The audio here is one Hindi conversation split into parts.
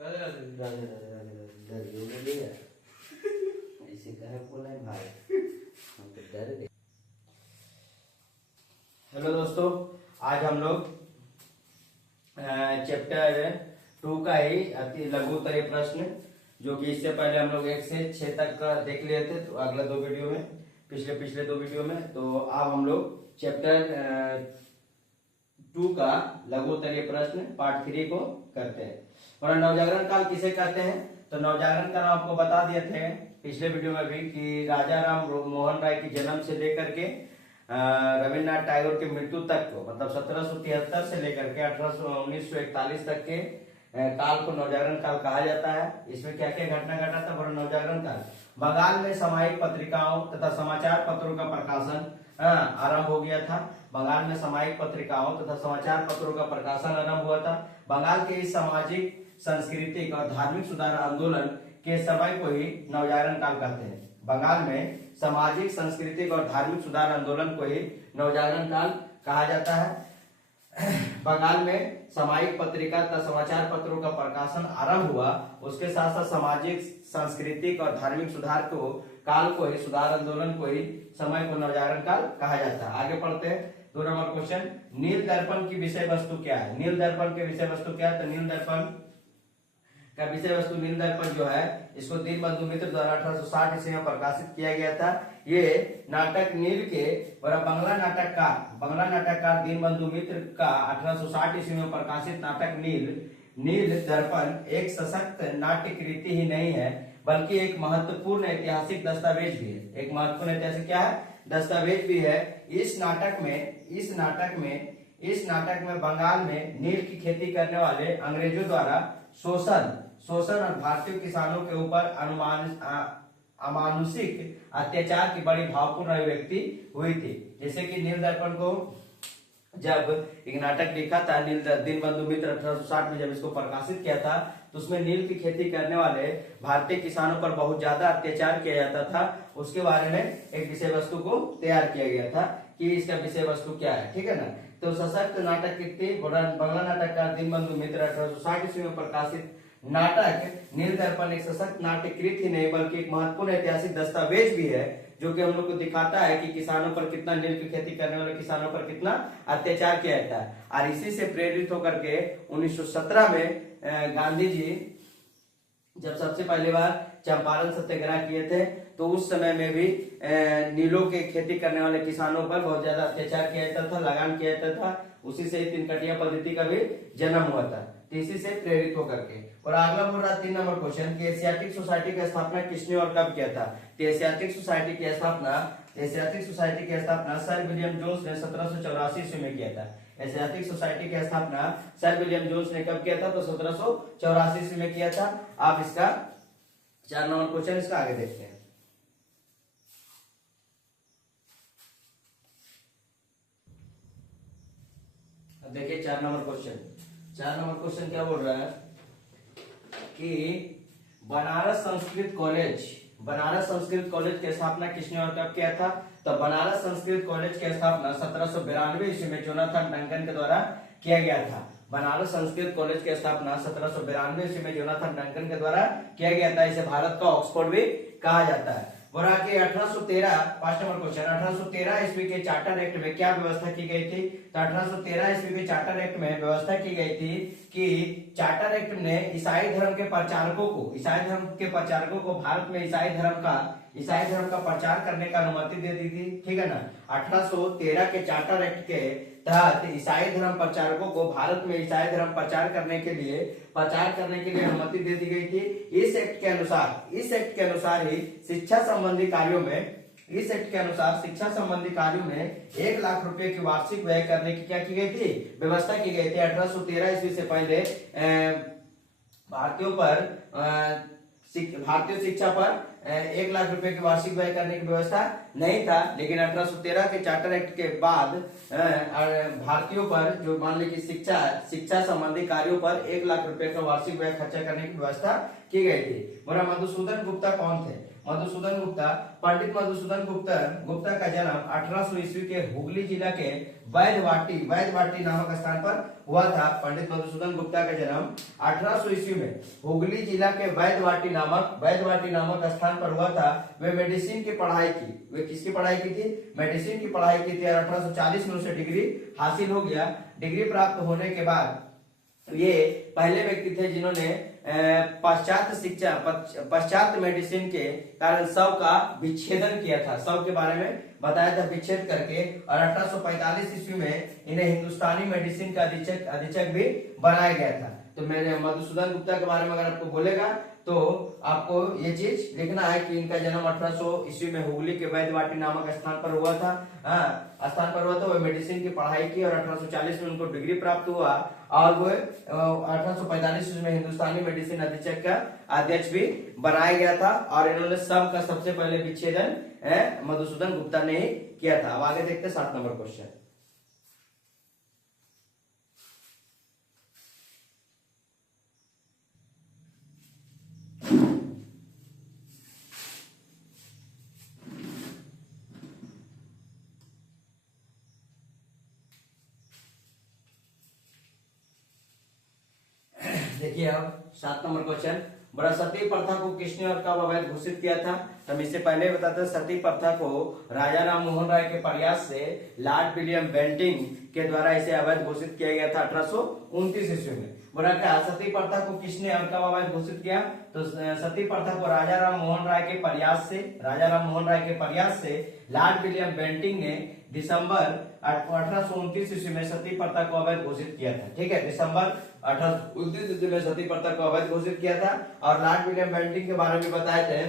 राधे राधे राधे राधे राधे राधे राधे बोल दिया ऐसे कहे बोला है भाई, हम तो डर गए। हेलो दोस्तों, आज हम लोग चैप्टर 2 का ही अति लघुत्तरीय प्रश्न, जो कि इससे पहले हम लोग 1 से 6 तक का देख लिए थे, तो अगला 2 वीडियो में, पिछले 2 वीडियो में, तो अब हम लोग चैप्टर 2 का लघुत्तरीय प्रश्न पार्ट 3 को करते हैं। और नवजागरण काल किसे कहते हैं? तो नवजागरण का नाम आपको बता दिए थे पिछले वीडियो में भी कि राजा राम मोहन राय के जन्म से लेकर के रविन्द्रनाथ टैगोर की मृत्यु तक को, मतलब 1773 से लेकर के 1941 तक के काल को नवजागरण काल कहा जाता है। इसमें क्या क्या घटना घटा था? बड़ा नवजागरण काल, बंगाल में सामयिक पत्रिकाओं तथा समाचार पत्रों का प्रकाशन आरंभ हो गया था। बंगाल में सामयिक पत्रिकाओं तथा समाचार पत्रों का प्रकाशन आरंभ हुआ था। बंगाल के इस सामाजिक, सांस्कृतिक और धार्मिक सुधार आंदोलन के समय को ही नवजागरण काल कहते हैं। बंगाल में सामाजिक, सांस्कृतिक और धार्मिक सुधार आंदोलन को ही नवजागरण काल कहा जाता है। बंगाल में सामयिक पत्रिका तथा समाचार पत्रों का प्रकाशन आरंभ हुआ, उसके साथ साथ सामाजिक, सांस्कृतिक और धार्मिक सुधार को काल को ही, सुधार आंदोलन को ही, समय को नवजागरण काल कहा जाता है। आगे पढ़ते हैं 2 नंबर क्वेश्चन, नील दर्पण की विषय वस्तु क्या है? नील दर्पण के विषय वस्तु क्या है? तो नील दर्पण का विषय वस्तु, नील दर्पण जो है, इसको दीनबंधु मित्र द्वारा 1860 ईस्वी में प्रकाशित किया गया था। ये नाटक नील के बंगला नाटककार दीनबंधु मित्र का 1860 ईस्वी में प्रकाशित नाटक नील दर्पण एक सशक्त नाट्य कृति ही नहीं है, बल्कि एक महत्वपूर्ण ऐतिहासिक दस्तावेज भी है। एक महत्वपूर्ण ऐतिहासिक क्या है? दस्तावेज भी है। इस नाटक में बंगाल में नील की खेती करने वाले अंग्रेजों द्वारा शोषण और भारतीय किसानों के ऊपर अमानुषिक अत्याचार की बड़ी भावपूर्ण अभिव्यक्ति हुई थी। जैसे कि नील दर्पण को जब एक नाटक लिखा था, दीनबंधु मित्र 1860 में जब इसको प्रकाशित किया था, तो उसमें नील की खेती करने वाले भारतीय किसानों पर बहुत ज्यादा अत्याचार किया जाता था। उसके बारे में एक विषय वस्तु को तैयार किया गया था कि इसका विषय वस्तु क्या है, ठीक है ना। तो सशक्त नाटक कृति बंगला नाटककार दीनबंधु मित्र 1860 ईस्वी में प्रकाशित नाटक नील दर्पण एक सशक्त नाट्य कृति ही नहीं, बल्कि एक महत्वपूर्ण ऐतिहासिक दस्तावेज भी है, जो कि हम लोग को दिखाता है कि किसानों पर कितना, नील की खेती करने वाले किसानों पर कितना अत्याचार किया जाता है। और इसी से प्रेरित होकर के 1917 में गांधी जी जब सबसे पहली बार चंपारण सत्याग्रह किए थे, तो उस समय में भी नीलों के खेती करने वाले किसानों पर बहुत ज्यादा अत्याचार किया जाता था, लगान किया जाता था। उसी से तिनकटिया पद्धति का भी जन्म हुआ था, इसी से प्रेरित होकर के। और अगला बोल रहा 3 नंबर क्वेश्चन कि एशियाटिक सोसाइटी की स्थापना किसने और कब किया था? तो एशियाटिक सोसाइटी की स्थापना सर विलियम जोन्स ने 1784 ईस्वी में किया था। एशियाटिक सोसाइटी की स्थापना सर विलियम जोन्स ने कब किया था? तो 1784 ईस्वी में किया था। आप इसका 4 नंबर क्वेश्चन, इसका आगे देखते हैं। देखिए 4 नंबर क्वेश्चन क्या बोल रहा है कि बनारस संस्कृत कॉलेज की स्थापना किसने और कब किया था? तो बनारस संस्कृत कॉलेज की स्थापना 1792 ईस्वी में जोनाथन डंकन के द्वारा किया गया था। बनारस संस्कृत कॉलेज की स्थापना 1792 ईस्वी में जोनाथन डंकन के द्वारा किया गया था। इसे भारत का ऑक्सफोर्ड भी कहा जाता है। और आगे 1813, 5 नंबर क्वेश्चन, 1813 ईस्वी के चार्टर एक्ट में क्या व्यवस्था की गई थी? तो 1813 ईस्वी के चार्टर एक्ट में व्यवस्था की गई थी कि चार्टर एक्ट ने ईसाई धर्म के प्रचारकों को भारत में ईसाई धर्म का प्रचार करने का अनुमति दे दी थी, ठीक है ना। 1813 के चार्टर एक्ट के तहत ईसाई धर्म प्रचारकों को भारत में ईसाई धर्म प्रचार करने के लिए अनुमति दे दी गई थी। इस एक्ट के अनुसार ही शिक्षा संबंधी कार्यों में 1 लाख रुपए की वार्षिक व्यय करने की क्या की गई थी? व्यवस्था की गई थी। 1813 ईस्वी से पहले भारतीय शिक्षा पर 1 लाख रुपए की वार्षिक व्यय करने की व्यवस्था नहीं था, लेकिन 1813 के चार्टर एक्ट के बाद भारतीयों पर जो मान ली कि शिक्षा संबंधी कार्यों पर 1 लाख रुपए का वार्षिक व्यय खर्चा करने की व्यवस्था की गई थी। बोला मधुसूदन गुप्ता कौन थे? मधुसूदन गुप्ता। पंडित मधुसूदन गुप्ता का जन्म 1800 ईस्वी के हुगली जिला के वैद्यवाटी नामक स्थान पर हुआ था। पंडित मधुसूदन गुप्ता का जन्म 1800 ईस्वी में हुगली जिला के वैद्यवाटी नामक स्थान पर हुआ था। वे मेडिसिन की पढ़ाई की। वे किसकी पढ़ाई की थी? मेडिसिन की पढ़ाई की थी। 1840 में उसे डिग्री हासिल हो गया। डिग्री प्राप्त होने के बाद ये पहले व्यक्ति थे जिन्होंने पाश्चात्य मेडिसिन के कारण शव का विच्छेदन किया था, शव के बारे में बताया था विच्छेद करके। और 1845 ईस्वी में इन्हें हिंदुस्तानी मेडिसिन का अधीक्षक भी बनाया गया था। तो मैंने मधुसूदन गुप्ता के बारे में अगर आपको बोलेगा तो आपको ये चीज लिखना है कि इनका जन्म 1800 ईस्वी में हुगली के वैद्यवाटी नामक स्थान पर हुआ था। वो मेडिसिन की पढ़ाई की और 1840 में उनको डिग्री प्राप्त हुआ और वो 1845 ईस्वी में हिंदुस्तानी मेडिसिन अधीक्षक का अध्यक्ष भी बनाया गया था। और इन्होंने सब का सबसे पहले विच्छेदन मधुसूदन गुप्ता ने ही किया था। अब आगे देखते हैं 7 नंबर क्वेश्चन। देखिए अब 7 नंबर क्वेश्चन। बड़ा सती प्रथा को किसने और कब अवैध घोषित किया था? तो हम इससे पहले बताते हैं सती प्रथा को राजा राम मोहन राय के प्रयास से लॉर्ड विलियम बेंटिंग के द्वारा इसे अवैध घोषित किया गया था 1829 ईस्वी में। बोला क्या सती प्रथा को किसने और कब अवैध घोषित किया? तो सती प्रथा को राजा राम मोहन राय के प्रयास से लॉर्ड विलियम बेंटिंग ने दिसंबर 1829 ईस्वी में सती प्रथा को अवैध घोषित किया था। ठीक है, दिसंबर 1829 ईस्वी में सती प्रथा को अवैध घोषित किया था। और लॉर्ड विलियम बेंटिंग के बारे में बताए थे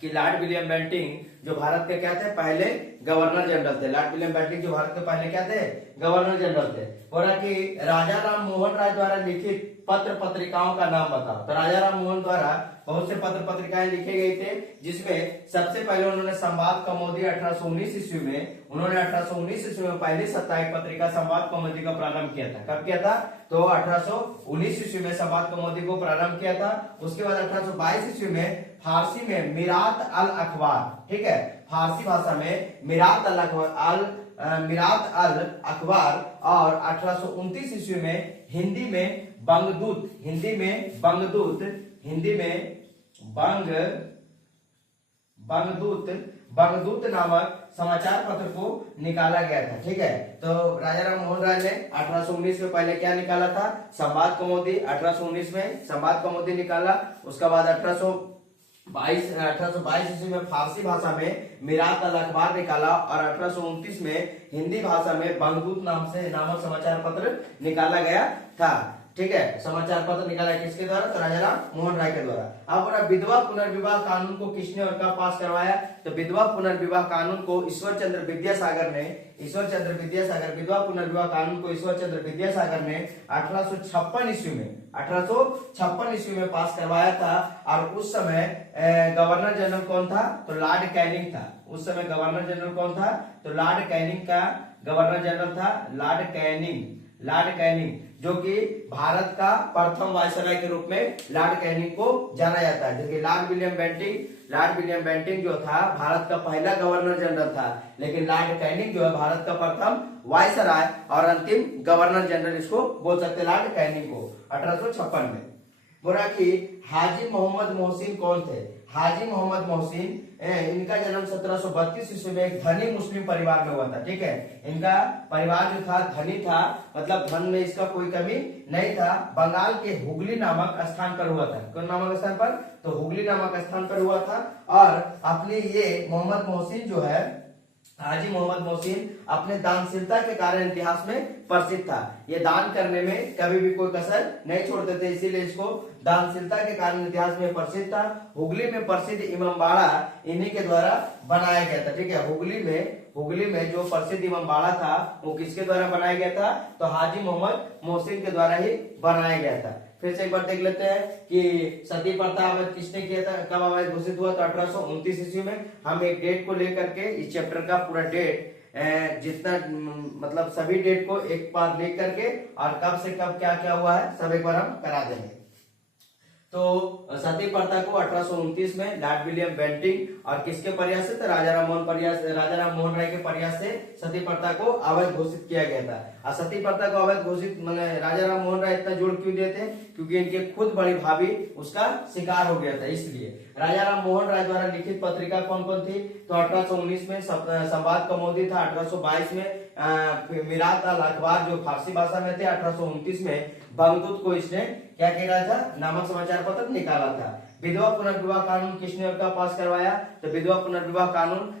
कि लॉर्ड विलियम बेंटिंग जो भारत के क्या थे? पहले गवर्नर जनरल थे। लॉर्ड विलियम बेंटिंग जो भारत के पहले क्या थे? गवर्नर जनरल थे। बोला कि राजा राम मोहन राय द्वारा लिखित पत्र पत्रिकाओं का नाम बताओ। तो राजा राम मोहन द्वारा बहुत से पत्र पत्रिकाएं लिखे गए थे, जिसमें सबसे पहले उन्होंने संवाद कौमुदी 1819 ईस्वी में पहली साप्ताहिक पत्रिका संवाद कौमुदी का प्रारंभ किया था। कब किया था? तो 1819 ईस्वी में संवाद कौमुदी को प्रारंभ किया था। उसके बाद 1822 ईस्वी में फारसी में मिरात अल अखबार, ठीक है, फारसी भाषा में मिरात अल अखबार और 1829 ईस्वी में हिंदी में बंगदूत नामक समाचार पत्र को निकाला गया था। ठीक है, तो राजा राम मोहन राय ने 1819 में पहले क्या निकाला था? संवाद कौमुदी। 1819 में संवाद कौमुदी निकाला। उसके बाद 1822 ईस्वी में फारसी भाषा में मिरात अल अखबार निकाला और 1829 में हिंदी भाषा में बंगदूत नामक समाचार पत्र निकाला गया था। ठीक है, समाचार पत्र निकाला किसके द्वारा? तो राजा राम मोहन राय के द्वारा। अब बोला विधवा पुनर्विवाह कानून को किसने और कब पास करवाया? तो विधवा पुनर्विवाह कानून को ईश्वर चंद्र विद्यासागर ने 1856 ईस्वी में पास करवाया था। और उस समय गवर्नर जनरल कौन था? तो लॉर्ड कैनिंग था। उस समय गवर्नर जनरल कौन था? तो लॉर्ड कैनिंग का गवर्नर जनरल था लॉर्ड कैनिंग, जो कि भारत का प्रथम वायसराय के रूप में लॉर्ड कैनिंग को जाना जाता है। देखिए लॉर्ड विलियम बेंटिंग जो था भारत का पहला गवर्नर जनरल था, लेकिन लॉर्ड कैनिंग जो है भारत का प्रथम वायसराय और अंतिम गवर्नर जनरल इसको बोल सकते हैं लॉर्ड कैनिंग को। 1856 में बोला कि हाजी मोहम्मद मोहसिन कौन थे? हाजी मोहम्मद मोहसिन, इनका जन्म 1732 ईस्वी में एक धनी मुस्लिम परिवार में हुआ था। ठीक है, इनका परिवार जो था धनी था, मतलब धन में इसका कोई कमी नहीं था। बंगाल के हुगली नामक स्थान पर हुआ था। कौन नामक स्थान पर? तो हुगली नामक स्थान पर हुआ था। और अपने ये मोहम्मद मोहसिन जो है, हाजी मोहम्मद मोहसिन अपने दानशीलता के कारण इतिहास में प्रसिद्ध था। ये दान करने में कभी भी कोई कसर नहीं छोड़ते थे, इसीलिए इसको दानशीलता के कारण इतिहास में प्रसिद्ध था। हुगली में प्रसिद्ध इमामबाड़ा इन्हीं के द्वारा बनाया गया था। ठीक है, हुगली में जो प्रसिद्ध इमामबाड़ा था वो किसके द्वारा बनाया गया था? तो हाजी मोहम्मद मोहसिन के द्वारा ही बनाया गया था। फिर से एक बार देख लेते हैं कि सती प्रथा अवैध किसने किया था, कब अवैध घोषित हुआ? तो 1829 ईस्वी में। हम एक डेट को लेकर के इस चैप्टर का पूरा डेट जितना मतलब सभी डेट को एक बार लेकर के और कब से कब क्या क्या हुआ है सब एक बार हम करा देंगे। तो सती प्रथा को 1829 में लॉर्ड विलियम बेंटिंग और किसके प्रयास से, तो राजा राम मोहन राय के प्रयास से सती प्रथा को अवैध घोषित किया गया था। और सती प्रथा को अवैध घोषित राजा राम मोहन राय इतना जोर क्यों देते हैं, क्योंकि इनके खुद बड़ी भाभी उसका शिकार हो गया था। इसलिए राजा राम मोहन राय द्वारा लिखित पत्रिका कौन कौन थी, तो 1819 में संवाद कौमुदी था, 1822 में मिरात अल अखबार जो फारसी भाषा में थे, 1829 में बंगदूत को इसने क्या कह रहा था, नामक समाचार पत्र निकाला था। विधवा पुनर्विवाह कानून किसने और कब पास करवाया, तो विधवा पुनर्विवाह कानून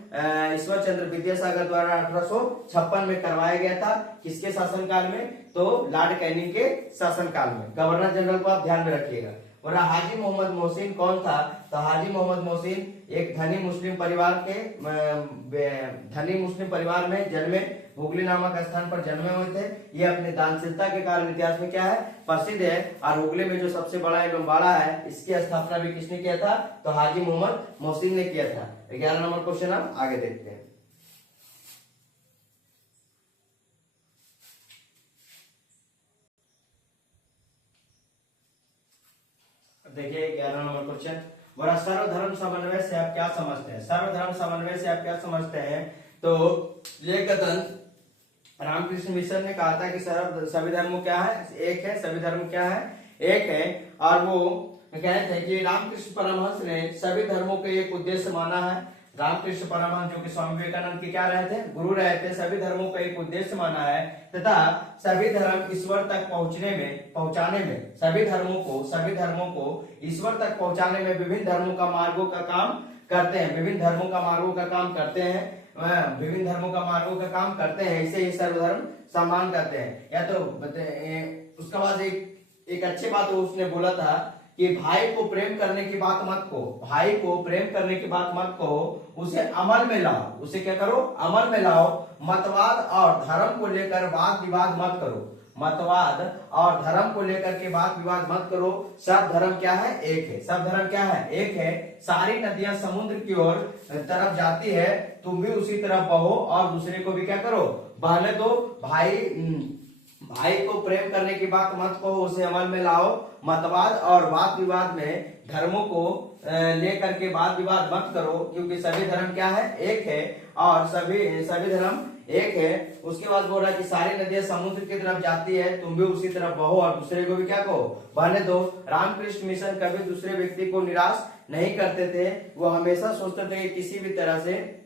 ईश्वर चंद्र विद्यासागर द्वारा 1856 में करवाया गया था। किसके शासनकाल में, तो लॉर्ड कैनिंग के शासनकाल में। गवर्नर जनरल को आप ध्यान में रखिएगा। और हाजी मोहम्मद मोहसिन कौन था, तो हाजी मोहम्मद मोहसिन एक धनी मुस्लिम परिवार में जन्मे, हुगली नामक स्थान पर जन्मे हुए थे। ये अपने दानशीलता के कारण इतिहास में क्या है, प्रसिद्ध है। और हुगली में जो सबसे बड़ा एवं बड़ा है, इसकी स्थापना भी किसने किया था, तो हाजी मोहम्मद मोहसिन ने किया था। 11 नंबर क्वेश्चन हम आगे देखते हैं। देखिए 11 नंबर क्वेश्चन, बोला सर्वधर्म समन्वय से आप क्या समझते हैं। सर्वधर्म समन्वय से आप क्या समझते हैं, तो ये कथन रामकृष्ण मिशन ने कहा था कि सभी धर्म क्या है, एक है, सभी धर्म क्या है, एक है। और वो कहते हैं कि रामकृष्ण परमहंस ने सभी धर्मों के एक उद्देश्य माना है। रामकृष्ण परमहंस जो कि स्वामी विवेकानंद के क्या रहे थे, गुरु रहे थे, सभी धर्मों का एक उद्देश्य माना है तथा सभी धर्म ईश्वर तक पहुंचाने में सभी धर्मों को ईश्वर तक पहुंचाने में विभिन्न धर्मों का मार्गों का काम करते हैं, विभिन्न धर्मों का मार्गों का काम करते हैं, इसे ही सर्वधर्म सम्मान करते हैं। या तो उसके बाद एक अच्छी बात उसने बोला था कि भाई को प्रेम करने की बात मत कहो, उसे अमल में लाओ, उसे क्या करो, अमल में लाओ। मतवाद और धर्म को लेकर वाद विवाद मत करो। सब धर्म क्या है, एक है। सारी नदियां समुद्र की ओर तरफ जाती है, तुम भी उसी तरफ बहो और दूसरे को भी क्या करो, बहने दो। भाई को प्रेम करने की बात मत कहो, उसे अमल में लाओ। मतवाद और वाद विवाद में धर्मों को लेकर के वाद विवाद मत करो, क्योंकि सभी धर्म क्या है, एक है। और सभी धर्म एक है। उसके बाद बोल रहा है कि सारी नदियां समुद्र की तरफ जाती है, तुम भी उसी तरफ बहो और दूसरे को भी क्या कहो, बहने दो। रामकृष्ण मिशन कभी दूसरे व्यक्ति को निराश नहीं करते थे, वो हमेशा सोचते थे कि किसी भी तरह से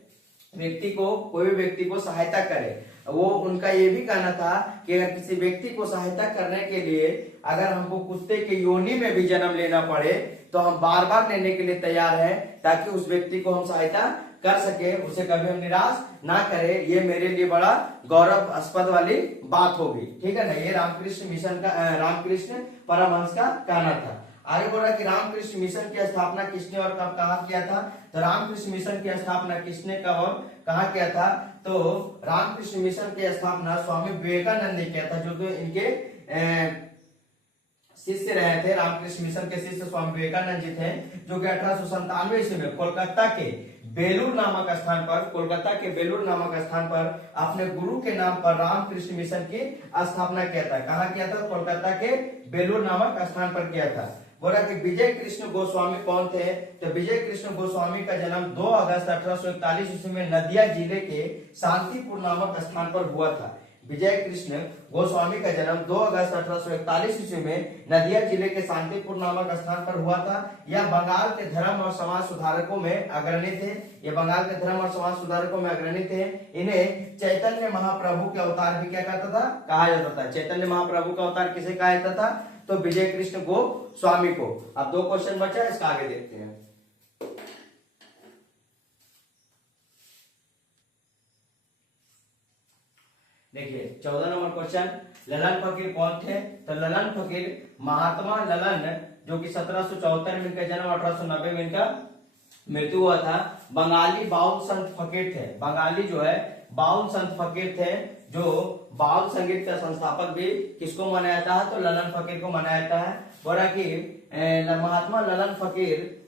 कोई भी व्यक्ति को सहायता करे। वो उनका ये भी कहना था कि अगर किसी व्यक्ति को सहायता करने के लिए अगर हमको कुत्ते के योनि में भी जन्म लेना पड़े तो हम बार बार लेने के लिए तैयार हैं, ताकि उस व्यक्ति को हम सहायता कर सके, उसे कभी हम निराश ना करें। ये मेरे लिए बड़ा गौरवास्पद वाली बात होगी, ठीक है ना। ये रामकृष्ण परमहंस का कहना था। आगे बोल रहा है कि रामकृष्ण मिशन की स्थापना किसने और कब कहाँ किया था, तो रामकृष्ण मिशन की स्थापना किसने कब और कहाँ किया था, तो रामकृष्ण मिशन की स्थापना स्वामी विवेकानंद ने किया था, जो कि इनके शिष्य रहे थे। रामकृष्ण मिशन के शिष्य स्वामी विवेकानंद जी थे, जो कि 1897 ईस्वी में कोलकाता के बेलूर नामक स्थान पर अपने गुरु के नाम पर रामकृष्ण मिशन की स्थापना किया था। कहाँ किया था, कोलकाता के बेलूर नामक स्थान पर किया था। बोला कि विजय कृष्ण गोस्वामी कौन थे, तो विजय कृष्ण गोस्वामी का जन्म 2 अगस्त 1841 ईस्वी में नदिया जिले के शांतिपुर नामक स्थान पर हुआ था। विजय कृष्ण गोस्वामी का जन्म 2 अगस्त 1841 ईस्वी में नदिया जिले के शांतिपुर नामक स्थान पर हुआ था। यह बंगाल के धर्म और समाज सुधारकों में अग्रणी थे। इन्हें चैतन्य महाप्रभु के अवतार भी क्या कहता था, कहा जाता था। चैतन्य महाप्रभु का अवतार किसे कहा जाता था, तो विजय कृष्ण गोस्वामी को। अब 2 क्वेश्चन बचा है, इसका आगे देखते हैं। देखिए 14 नंबर क्वेश्चन, ललन फकीर कौन थे, तो ललन फकीर महात्मा ललन, जो कि 1774 में इनका जन्म, 1890 में इनका मृत्यु हुआ था। बंगाली बाउल संत फकीर थे, बाउल संत फकीर थे, जो बाउल संगीत का संस्थापक भी किसको माना जाता है, तो ललन फकीर को माना जाता है। बोला कि महात्मा ललन फकीर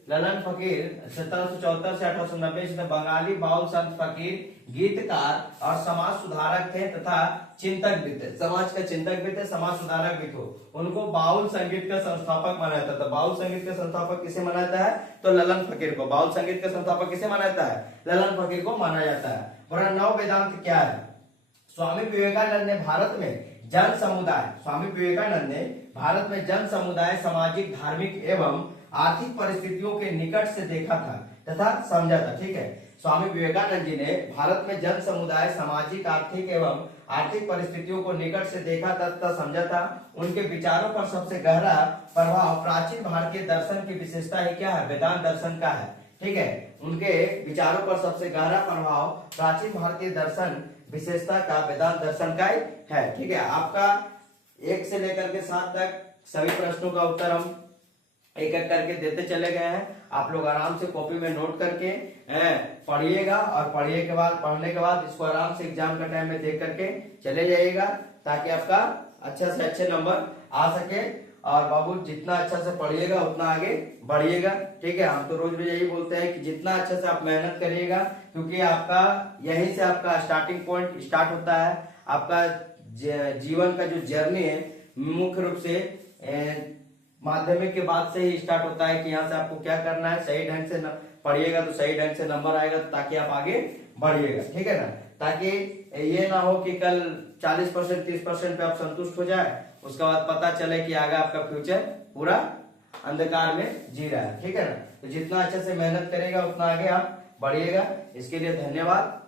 1774 से 1890 से बंगाली बाउल संत फकीर, गीतकार और समाज सुधारक थे तथा चिंतक भी थे। समाज का चिंतक भी थे, समाज सुधारक भी थे। उनको बाउल संगीत का संस्थापक माना जाता था। बाउल संगीत का संस्थापक किसे माना जाता है, तो ललन फकीर को। बाउल संगीत का संस्थापक किसे माना जाता है, ललन फकीर को माना जाता है। और नव वेदांत क्या है, स्वामी विवेकानंद ने भारत में जन समुदाय सामाजिक, धार्मिक एवं आर्थिक परिस्थितियों के निकट से देखा था तथा समझा था। ठीक है, स्वामी विवेकानंद जी ने भारत में जन समुदाय सामाजिक, आर्थिक परिस्थितियों को निकट से देखा तथा समझा था। उनके विचारों पर सबसे गहरा प्रभाव प्राचीन भारतीय दर्शन की विशेषता ही क्या है, वेदांत दर्शन का है। ठीक है, उनके विचारों पर सबसे गहरा प्रभाव प्राचीन भारतीय दर्शन विशेषता का वेदांत दर्शन का है। ठीक है, आपका 1 से लेकर के 7 तक सभी प्रश्नों का उत्तर हम एक एक करके देते चले गए हैं। आप लोग आराम से कॉपी में नोट करके पढ़िएगा और पढ़ने के बाद इसको आराम से एग्जाम का टाइम में देख करके चले जाइएगा, ताकि आपका अच्छा से अच्छे नंबर आ सके। और बाबू जितना अच्छा से पढ़िएगा उतना आगे बढ़िएगा। ठीक है, हम तो रोज रोज यही बोलते हैं कि जितना अच्छा से आप मेहनत करिएगा, क्योंकि आपका यहीं से आपका स्टार्टिंग पॉइंट स्टार्ट होता है। आपका जीवन का जो जर्नी है मुख्य रूप से माध्यमिक के बाद से ही स्टार्ट होता है कि यहाँ से आपको क्या करना है। सही ढंग से पढ़िएगा तो सही ढंग से नंबर आएगा, ताकि आप आगे बढ़िएगा। ठीक है ना, ताकि ये ना हो कि कल 40% 30% पे आप संतुष्ट हो जाए, उसके बाद पता चले कि आगे आपका फ्यूचर पूरा अंधकार में जी रहा है। ठीक है ना, तो जितना अच्छे से मेहनत करेगा उतना आगे आप बढ़िएगा। इसके लिए धन्यवाद।